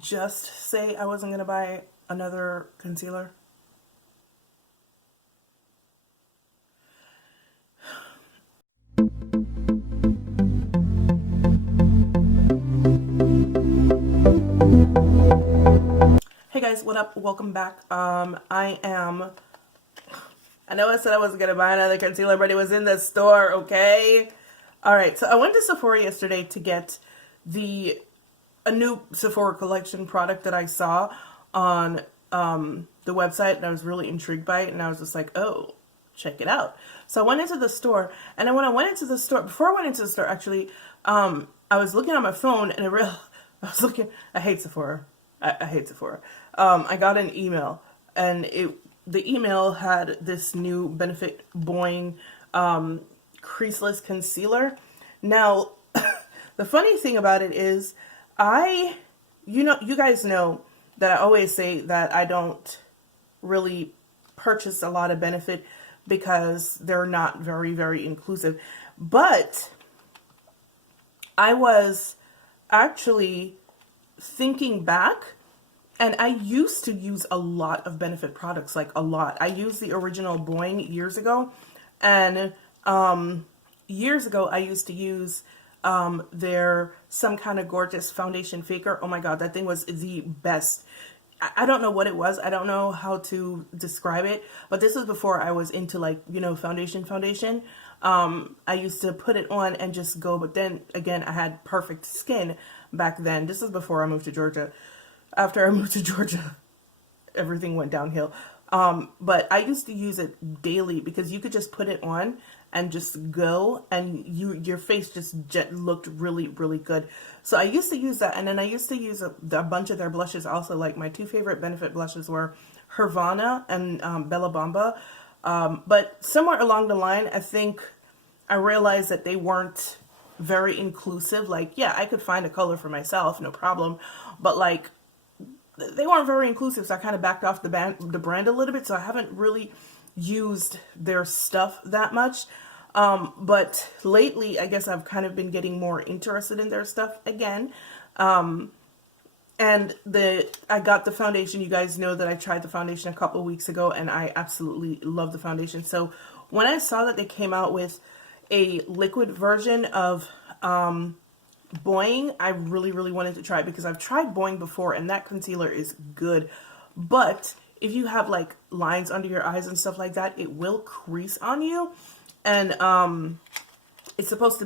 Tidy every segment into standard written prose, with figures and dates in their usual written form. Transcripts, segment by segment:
just say I wasn't going to buy another concealer? Hey guys, what up? Welcome back. I know I said I wasn't going to buy another concealer, but it was in the store, okay? Alright, so I went to Sephora yesterday to get a new Sephora collection product that I saw on the website, and I was really intrigued by it, and I was just like, oh, check it out. So I went into the store, and then when I went into the store, before I went into the store, actually, I was looking on my phone, and I hate Sephora. I hate Sephora. I got an email, and the email had this new Benefit Bo-ing Creaseless Concealer. Now, the funny thing about it is, you guys know that I always say that I don't really purchase a lot of Benefit because they're not very, very inclusive. But I was actually thinking back, and I used to use a lot of Benefit products, like a lot. I used the original Bo-ing years ago, and years ago I used to use their Some Kind of Gorgeous foundation faker. Oh my god, that thing was the best. I don't know what it was. I don't know how to describe it, but this was before I was into, like, you know, foundation. I used to put it on and just go, but then again, I had perfect skin back then. This was before I moved to Georgia. After I moved to Georgia, everything went downhill. But I used to use it daily because you could just put it on and just go, and your face just looked really, really good. So I used to use that, and then I used to use a bunch of their blushes also. Like, my two favorite Benefit blushes were Havana and Bella Bamba. But somewhere along the line, I think I realized that they weren't very inclusive. Like, yeah, I could find a color for myself, no problem, but like, they weren't very inclusive, so I kind of backed off the brand a little bit, so I haven't really used their stuff that much. But lately, I guess I've kind of been getting more interested in their stuff again. And I got the foundation. You guys know that I tried the foundation a couple weeks ago, and I absolutely love the foundation. So when I saw that they came out with a liquid version of Bo-ing, I really, really wanted to try it because I've tried Bo-ing before, and that concealer is good. But if you have like lines under your eyes and stuff like that, it will crease on you. And it's not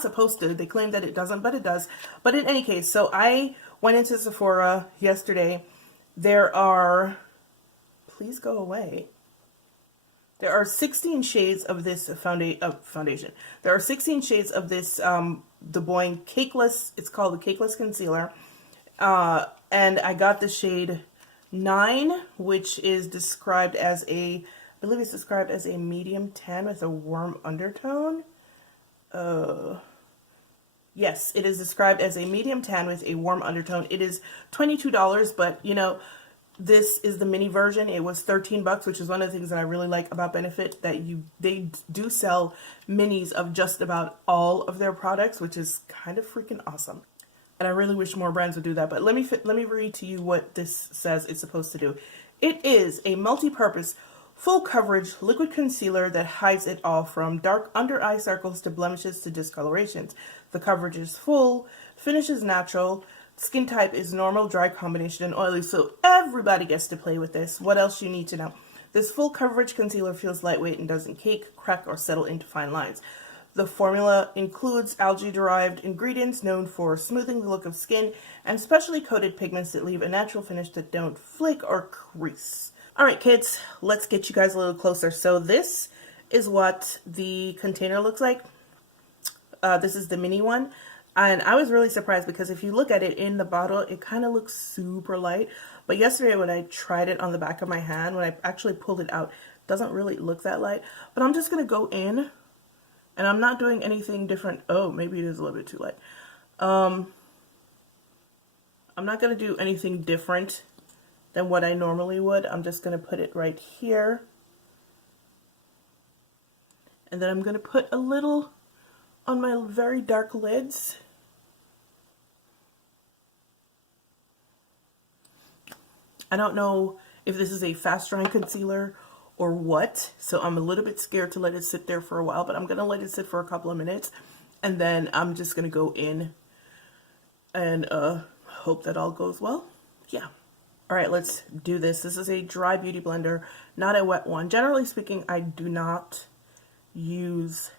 supposed to. They claim that it doesn't, but it does. But in any case, so I went into Sephora yesterday. Please go away. There are 16 shades of this foundation. There are 16 shades of this, the Bo-ing Cakeless, it's called the Cakeless Concealer. And I got the shade 9, which is described as I believe it's described as a medium tan with a warm undertone. Yes, it is described as a medium tan with a warm undertone. It is $22, but you know, this is the mini version. It was 13 bucks, which is one of the things that I really like about Benefit, that they do sell minis of just about all of their products, which is kind of freaking awesome. And I really wish more brands would do that. But let me read to you what this says it's supposed to do. It is a multi-purpose, full coverage liquid concealer that hides it all, from dark under eye circles to blemishes to discolorations. The coverage is full, finish is natural, skin type is normal, dry, combination, and oily, so everybody gets to play with this. What else you need to know? This full coverage concealer feels lightweight and doesn't cake, crack, or settle into fine lines. The formula includes algae-derived ingredients known for smoothing the look of skin and specially coated pigments that leave a natural finish that don't flake or crease. Alright kids, let's get you guys a little closer. So this is what the container looks like. This is the mini one. And I was really surprised because if you look at it in the bottle, it kind of looks super light. But yesterday when I tried it on the back of my hand, when I actually pulled it out, it doesn't really look that light. But I'm just going to go in, and I'm not doing anything different. Oh, maybe it is a little bit too light. I'm not going to do anything different than what I normally would. I'm just going to put it right here. And then I'm going to put a little on my very dark lids. I don't know if this is a fast drying concealer or what, so I'm a little bit scared to let it sit there for a while, but I'm gonna let it sit for a couple of minutes, and then I'm just gonna go in and hope that all goes well. Yeah. All right, let's do this. This is a dry beauty blender, not a wet one. Generally speaking, I do not use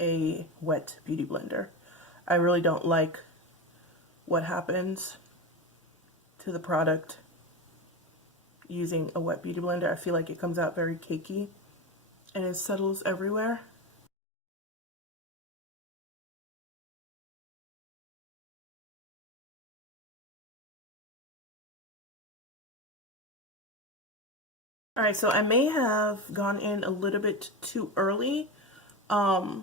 a wet beauty blender. I really don't like what happens to the product using a wet beauty blender. I feel like it comes out very cakey and it settles everywhere. All right, so I may have gone in a little bit too early. I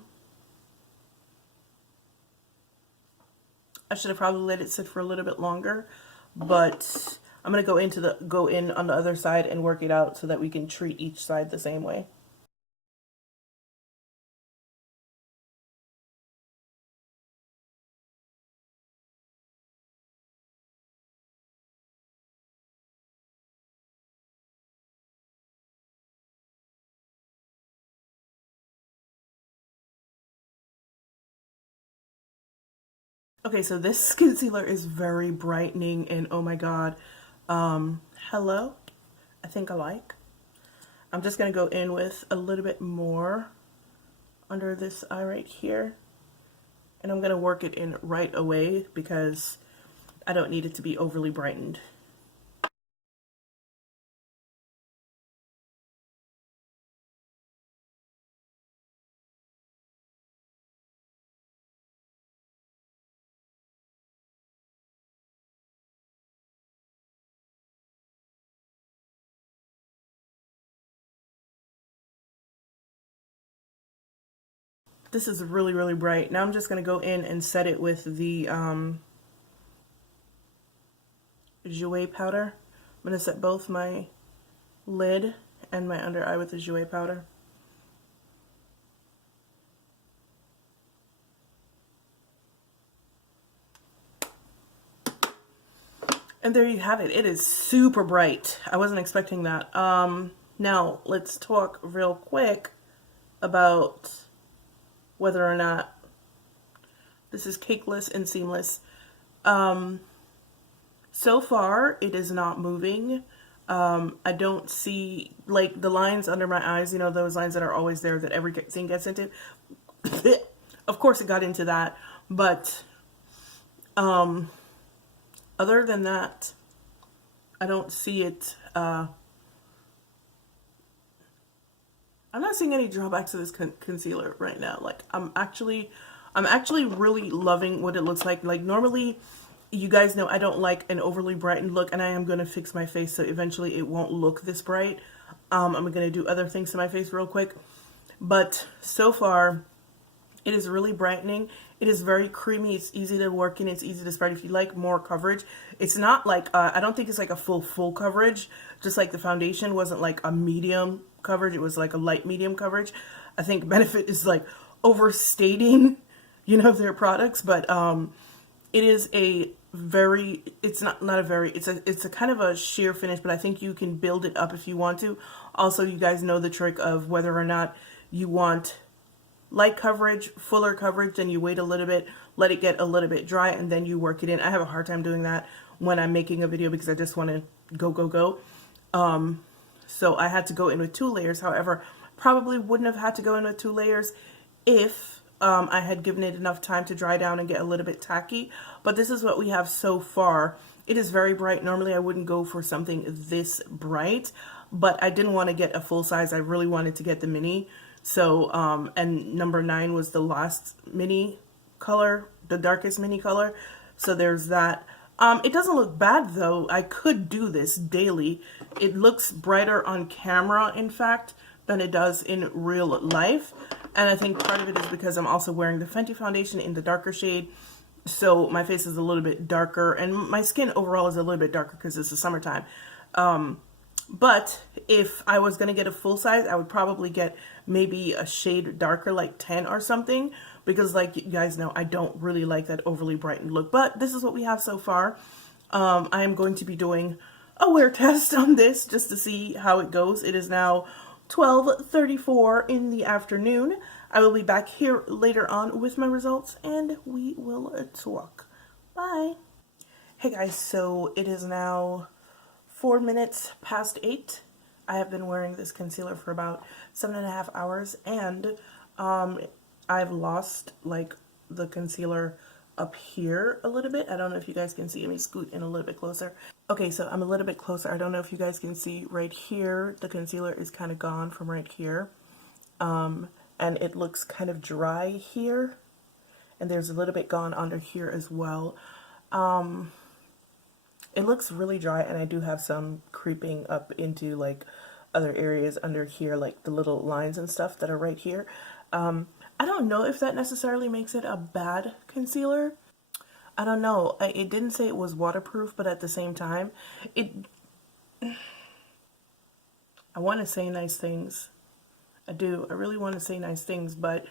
should have probably let it sit for a little bit longer, but I'm gonna go in on the other side and work it out so that we can treat each side the same way. Okay, so this concealer is very brightening and oh my god. Hello, I think I like. I'm just gonna go in with a little bit more under this eye right here, and I'm gonna work it in right away because I don't need it to be overly brightened. This is really, really bright. Now I'm just going to go in and set it with the Jouer powder. I'm going to set both my lid and my under eye with the Jouer powder. And there you have it. It is super bright. I wasn't expecting that. Now let's talk real quick about whether or not this is cakeless and seamless. So far, it is not moving. I don't see, like, the lines under my eyes, you know, those lines that are always there that everything gets into. Of course, it got into that, but other than that, I don't see it. I'm not seeing any drawbacks to this concealer right now. Like, I'm actually really loving what it looks like. Like, normally, you guys know I don't like an overly brightened look, and I am going to fix my face so eventually it won't look this bright. I'm going to do other things to my face real quick. But so far, it is really brightening. It is very creamy. It's easy to work in. It's easy to spread. If you like more coverage, it's not like, I don't think it's like a full coverage. Just like the foundation wasn't like a medium coverage. It was like a light medium coverage. I think Benefit is like overstating, you know, their products. But it is a very, it's not a very, it's a kind of a sheer finish, but I think you can build it up if you want to. Also, you guys know the trick of whether or not you want light coverage, fuller coverage, then you wait a little bit, let it get a little bit dry, and then you work it in. I have a hard time doing that when I'm making a video because I just want to go. So I had to go in with 2 layers. However, probably wouldn't have had to go in with 2 layers if I had given it enough time to dry down and get a little bit tacky. But this is what we have so far. It is very bright. Normally I wouldn't go for something this bright, but I didn't want to get a full size. I really wanted to get the mini. So, and number 9 was the last mini color, the darkest mini color. So there's that. It doesn't look bad though. I could do this daily. It looks brighter on camera, in fact, than it does in real life. And I think part of it is because I'm also wearing the Fenty foundation in the darker shade. So my face is a little bit darker and my skin overall is a little bit darker because it's the summertime. But if I was going to get a full size, I would probably get maybe a shade darker, like 10 or something, because like you guys know, I don't really like that overly brightened look. But this is what we have so far. I am going to be doing a wear test on this just to see how it goes. It is now 12:34 in the afternoon. I will be back here later on with my results and we will talk. Bye. Hey guys, so it is now 4 minutes past 8. I have been wearing this concealer for about 7.5 hours and I've lost like the concealer up here a little bit. I don't know if you guys can see. Let me scoot in a little bit closer. Okay, so I'm a little bit closer. I don't know if you guys can see right here. The concealer is kind of gone from right here. And it looks kind of dry here. And there's a little bit gone under here as well. It looks really dry, and I do have some creeping up into like other areas under here, like the little lines and stuff that are right here. I don't know if that necessarily makes it a bad concealer. I don't know. It didn't say it was waterproof, but at the same time, I want to say nice things. I do. I really want to say nice things, but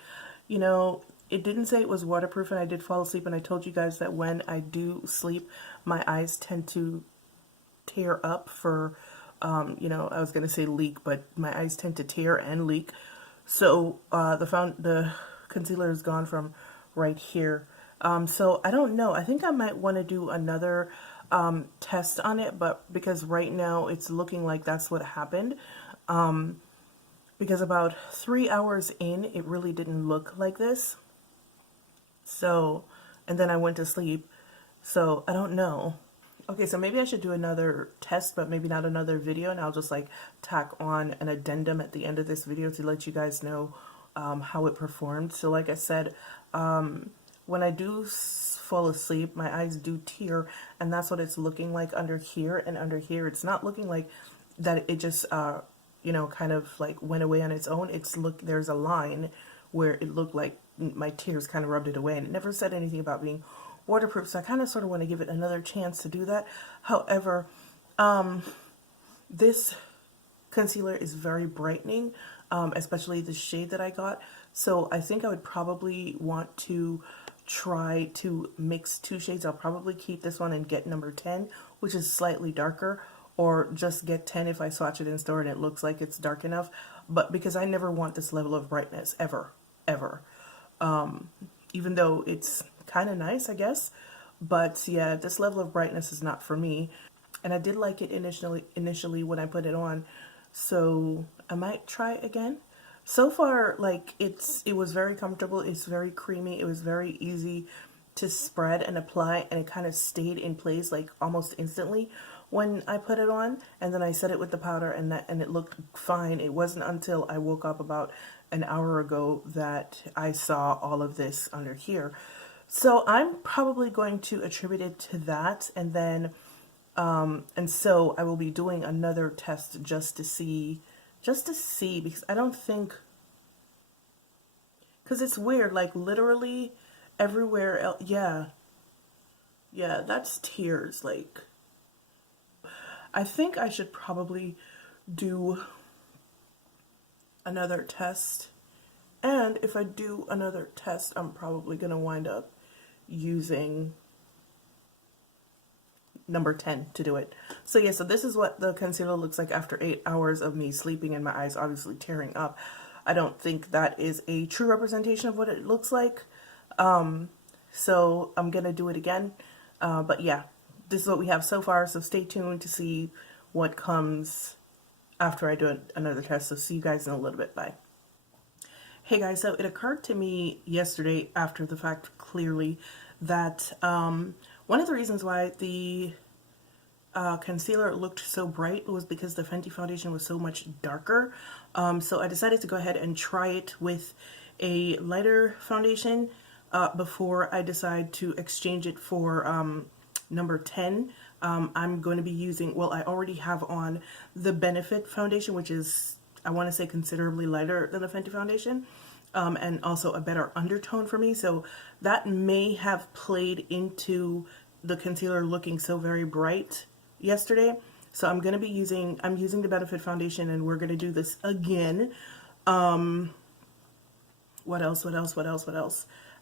you know, it didn't say it was waterproof, and I did fall asleep, and I told you guys that when I do sleep, my eyes tend to tear up for, you know, I was going to say leak, but my eyes tend to tear and leak. So the concealer is gone from right here. So I don't know. I think I might want to do another test on it, but because right now it's looking like that's what happened. Because about 3 hours in, it really didn't look like this. So, and then I went to sleep. So I don't know. Okay, so maybe I should do another test, but maybe not another video, and I'll just like tack on an addendum at the end of this video to let you guys know how it performed. So like I said, when I do fall asleep, my eyes do tear, and that's what it's looking like under here and under here. It's not looking like that it just, you know, kind of like went away on its own. There's a line where it looked like my tears kind of rubbed it away, and it never said anything about being waterproof, so I kind of sort of want to give it another chance to do that. However, this concealer is very brightening, especially the shade that I got. So I think I would probably want to try to mix two shades. I'll probably keep this one and get number 10, which is slightly darker, or just get 10 if I swatch it in store and it looks like it's dark enough. But because I never want this level of brightness ever. Even though it's kind of nice, I guess, but yeah, this level of brightness is not for me, and I did like it initially when I put it on, so I might try again. So far, like, it was very comfortable. It's very creamy. It was very easy to spread and apply, and it kind of stayed in place like almost instantly when I put it on, and then I set it with the powder, and it looked fine. It wasn't until I woke up about an hour ago that I saw all of this under here. So I'm probably going to attribute it to that, and then and so I will be doing another test just to see, because I don't think, because it's weird, like literally everywhere else. Yeah, that's tears. Like, I think I should probably do another test, and if I do another test, I'm probably gonna wind up using number 10 to do it. So yeah, so this is what the concealer looks like after 8 hours of me sleeping and my eyes obviously tearing up. I don't think that is a true representation of what it looks like. So I'm gonna do it again. But yeah, this is what we have so far, so stay tuned to see what comes after I do another test. So see you guys in a little bit. Bye. Hey guys, so it occurred to me yesterday after the fact clearly that one of the reasons why the concealer looked so bright was because the Fenty foundation was so much darker. So I decided to go ahead and try it with a lighter foundation before I decide to exchange it for number 10. I'm going to be using, well, I already have on the Benefit foundation, which is, I want to say, considerably lighter than the Fenty foundation, and also a better undertone for me. So that may have played into the concealer looking so very bright yesterday. So I'm going to be using, I'm using the Benefit foundation, and we're going to do this again. What else?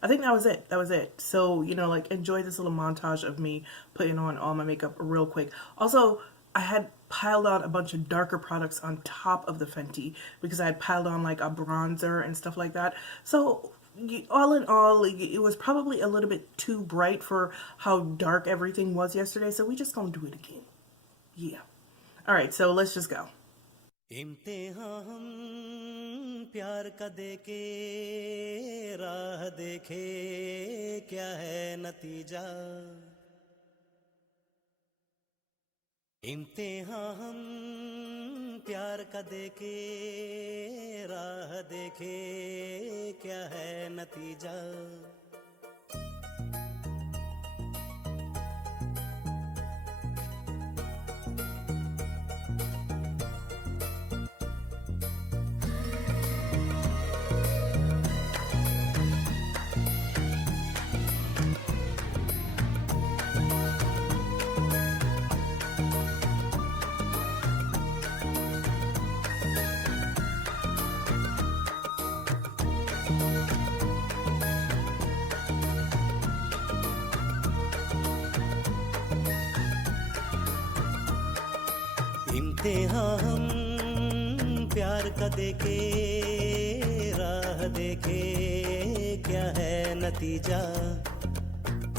I think that was it. So, you know, like, enjoy this little montage of me putting on all my makeup real quick. Also, I had piled on a bunch of darker products on top of the Fenty because I had piled on like a bronzer and stuff like that. So all in all, it was probably a little bit too bright for how dark everything was yesterday. So we just gonna do it again. Yeah. All right, so let's just go. इम्तिहान हम प्यार का देके राह देखे क्या है नतीजा इम्तिहान हम प्यार का देके राह देखे क्या है नतीजा इम्तिहान हम प्यार का देखे राह देखे क्या है नतीजा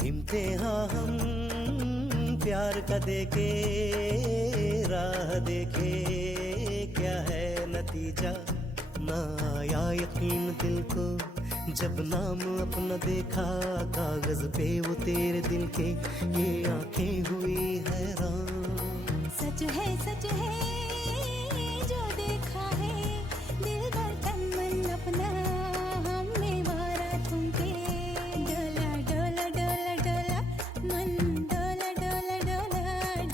इम्तिहान हम प्यार का देखे राह देखे क्या है नतीजा ना आया यकीन दिल को जब नाम अपना देखा कागज पे वो तेरे दिल के ये आंखें हुई हैरान सच है जो देखा है दिल भर तन मन अपना हमने वारा तुमके डोला डोला डोला डोला मन डोला डोला डोला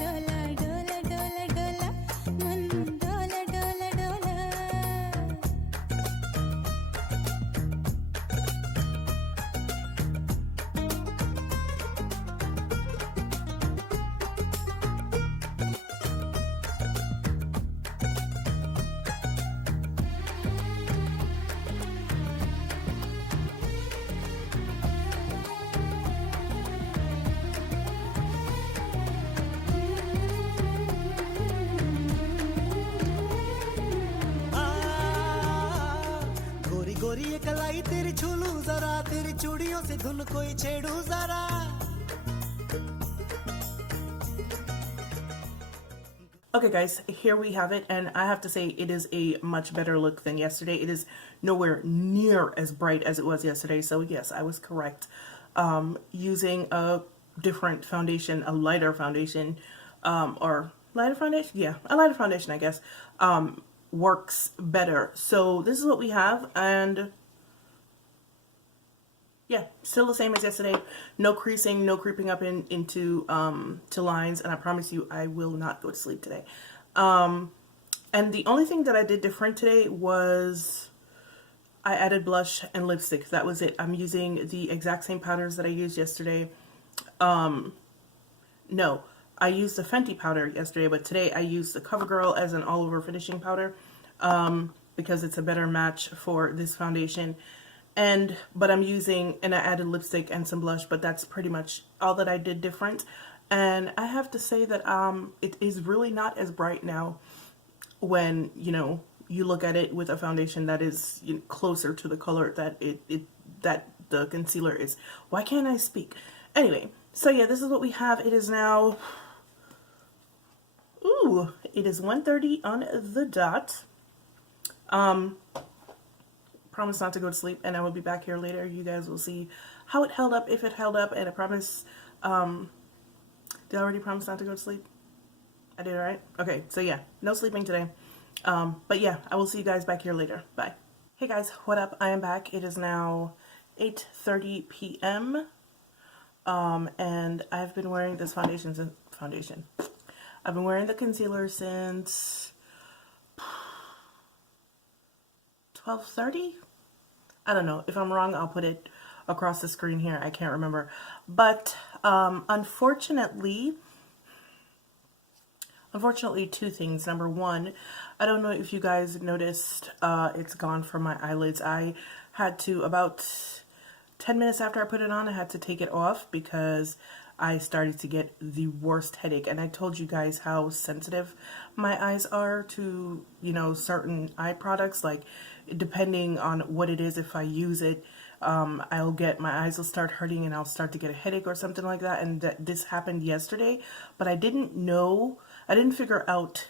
डोला डोला डोला डोला मन डोला डोला डोला गोरी ये कलाई तेरी छूलूं जरा तेरी चूड़ियों से धुन कोई छेड़ूं जरा Okay guys, here we have it, and I have to say it is a much better look than yesterday. It is nowhere near as bright as it was yesterday, so yes, I was correct. Using a different foundation, a lighter foundation, or lighter foundation? Yeah, a lighter foundation, I guess, works better. So this is what we have, and yeah, still the same as yesterday. No creasing, no creeping up into to lines, and I promise you I will not go to sleep today. And the only thing that I did different today was I added blush and lipstick. That was it. I'm using the exact same powders that I used yesterday. No, I used the Fenty powder yesterday, but today I used the CoverGirl as an all-over finishing powder because it's a better match for this foundation. But I'm using, and I added lipstick and some blush, but that's pretty much all that I did different. And I have to say that it is really not as bright now when, you know, you look at it with a foundation that is closer to the color that that the concealer is. Why can't I speak? Anyway, so yeah, this is what we have. It is now, it is 1:30 on the dot. Promise not to go to sleep, and I will be back here later. You guys will see how it held up, if it held up, and I promise, did I already promise not to go to sleep? I did, all right? Okay, so yeah, no sleeping today. But yeah, I will see you guys back here later. Bye. Hey guys, what up? I am back. It is now 8:30 p.m. And I've been wearing this foundation. I've been wearing the concealer since 12:30. I don't know. If I'm wrong, I'll put it across the screen here. I can't remember. But unfortunately, two things. Number one, I don't know if you guys noticed, it's gone from my eyelids. I had to, about 10 minutes after I put it on, I had to take it off because I started to get the worst headache. And I told you guys how sensitive my eyes are to, you know, certain eye products. Like, depending on what it is, if I use it, I'll get, my eyes will start hurting and I'll start to get a headache or something like that. And this happened yesterday, but I didn't figure out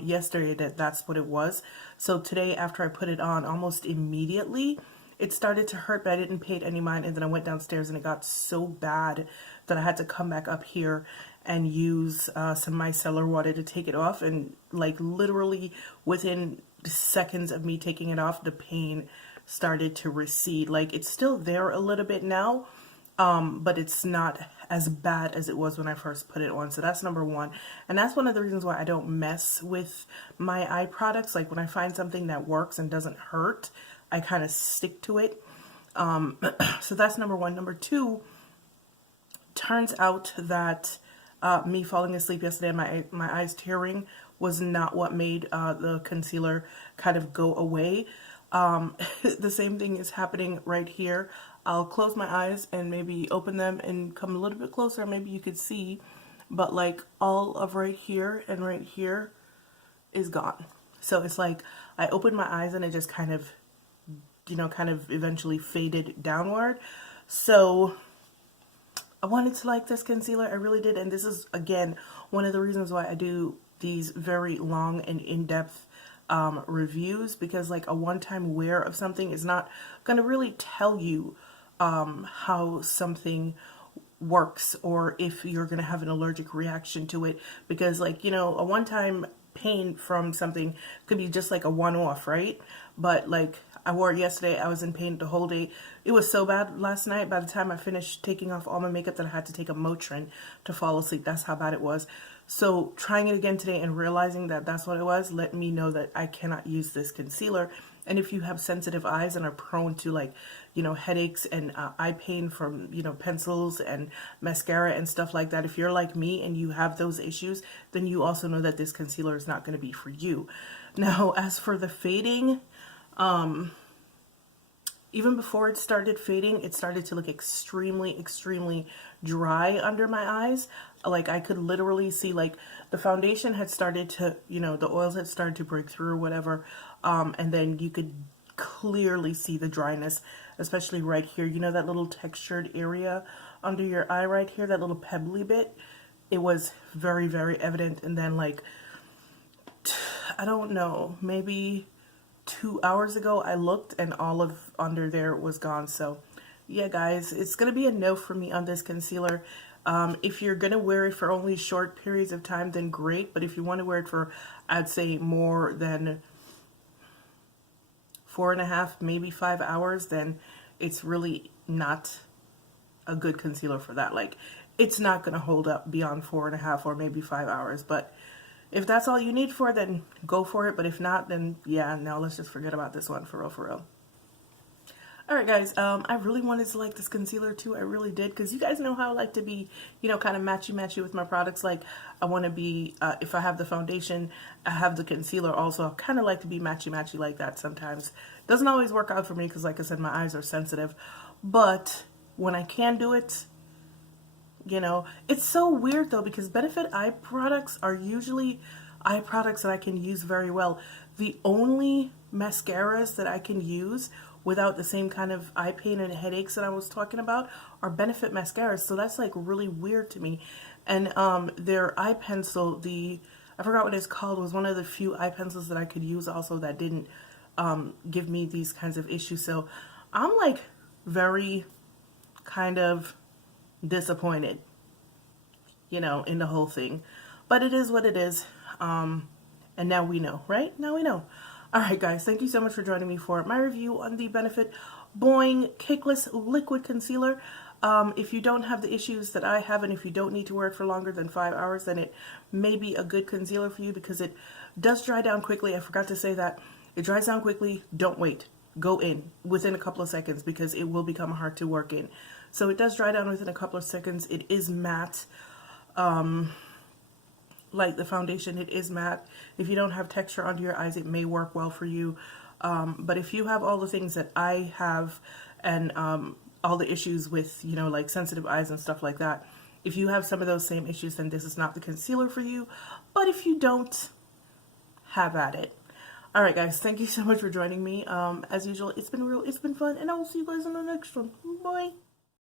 yesterday that that's what it was. So today, after I put it on, almost immediately it started to hurt, but I didn't pay it any mind. And then I went downstairs and it got so bad that I had to come back up here and use some micellar water to take it off. And like literally within seconds of me taking it off, the pain started to recede. Like, it's still there a little bit now, but it's not as bad as it was when I first put it on. So that's number one. And that's one of the reasons why I don't mess with my eye products. Like, when I find something that works and doesn't hurt, I kind of stick to it. So that's number one. Number two, turns out that me falling asleep yesterday and my eyes tearing was not what made the concealer kind of go away. The same thing is happening right here. I'll close my eyes and maybe open them and come a little bit closer. Maybe you could see, but like all of right here and right here is gone. So it's like I opened my eyes and it just kind of, you know, kind of eventually faded downward. So I wanted to like this concealer. I really did. And this is, again, one of the reasons why I do these very long and in-depth reviews, because like a one-time wear of something is not going to really tell you how something works, or if you're going to have an allergic reaction to it. Because, like, you know, a one-time pain from something could be just like a one-off, right? But like, I wore it yesterday, I was in pain the whole day. It was so bad last night, by the time I finished taking off all my makeup, that I had to take a Motrin to fall asleep. That's how bad it was. So trying it again today and realizing that that's what it was, let me know that I cannot use this concealer. And if you have sensitive eyes and are prone to, like, you know, headaches and eye pain from, you know, pencils and mascara and stuff like that, if you're like me and you have those issues, then you also know that this concealer is not going to be for you. Now, as for the fading, even before it started fading, it started to look extremely, extremely dry under my eyes. Like, I could literally see, like, the foundation had started to, you know, the oils had started to break through or whatever. And then you could clearly see the dryness, especially right here. You know, that little textured area under your eye right here, that little pebbly bit? It was very, very evident. And then, like, I don't know, maybe 2 hours ago I looked and all of under there was gone. So yeah, guys, it's gonna be a no for me on this concealer. If you're gonna wear it for only short periods of time, then great. But if you want to wear it for, I'd say, more than 4.5, maybe 5 hours, then it's really not a good concealer for that. Like, it's not gonna hold up beyond 4.5 or maybe 5 hours. But if that's all you need for it, then go for it. But if not, then yeah, no, let's just forget about this one, for real, for real. Alright, guys, I really wanted to like this concealer too. I really did, because you guys know how I like to be, you know, kind of matchy-matchy with my products. Like, I want to be, if I have the foundation, I have the concealer also. I kind of like to be matchy-matchy like that sometimes. Doesn't always work out for me because, like I said, my eyes are sensitive. But when I can do it, you know, it's so weird though, because Benefit eye products are usually eye products that I can use very well. The only mascaras that I can use without the same kind of eye pain and headaches that I was talking about are Benefit mascaras. So that's like really weird to me. And their eye pencil, I forgot what it's called, was one of the few eye pencils that I could use also that didn't give me these kinds of issues. So I'm like very kind of disappointed, you know, in the whole thing. But it is what it is. And now we know, right? Now we know. Alright, guys, thank you so much for joining me for my review on the Benefit Bo-ing Cakeless Liquid Concealer. If you don't have the issues that I have, and if you don't need to wear it for longer than 5 hours, then it may be a good concealer for you, because it does dry down quickly. I forgot to say that. It dries down quickly. Don't wait. Go in within a couple of seconds, because it will become hard to work in. So it does dry down within a couple of seconds. It is matte. Like the foundation, it is matte. If you don't have texture under your eyes, it may work well for you. But if you have all the things that I have, and all the issues with, you know, like sensitive eyes and stuff like that, If you have some of those same issues, then this is not the concealer for you. But if you don't, have at it. All right, guys, thank you so much for joining me. As usual, it's been fun, and I will see you guys in the next one. Bye.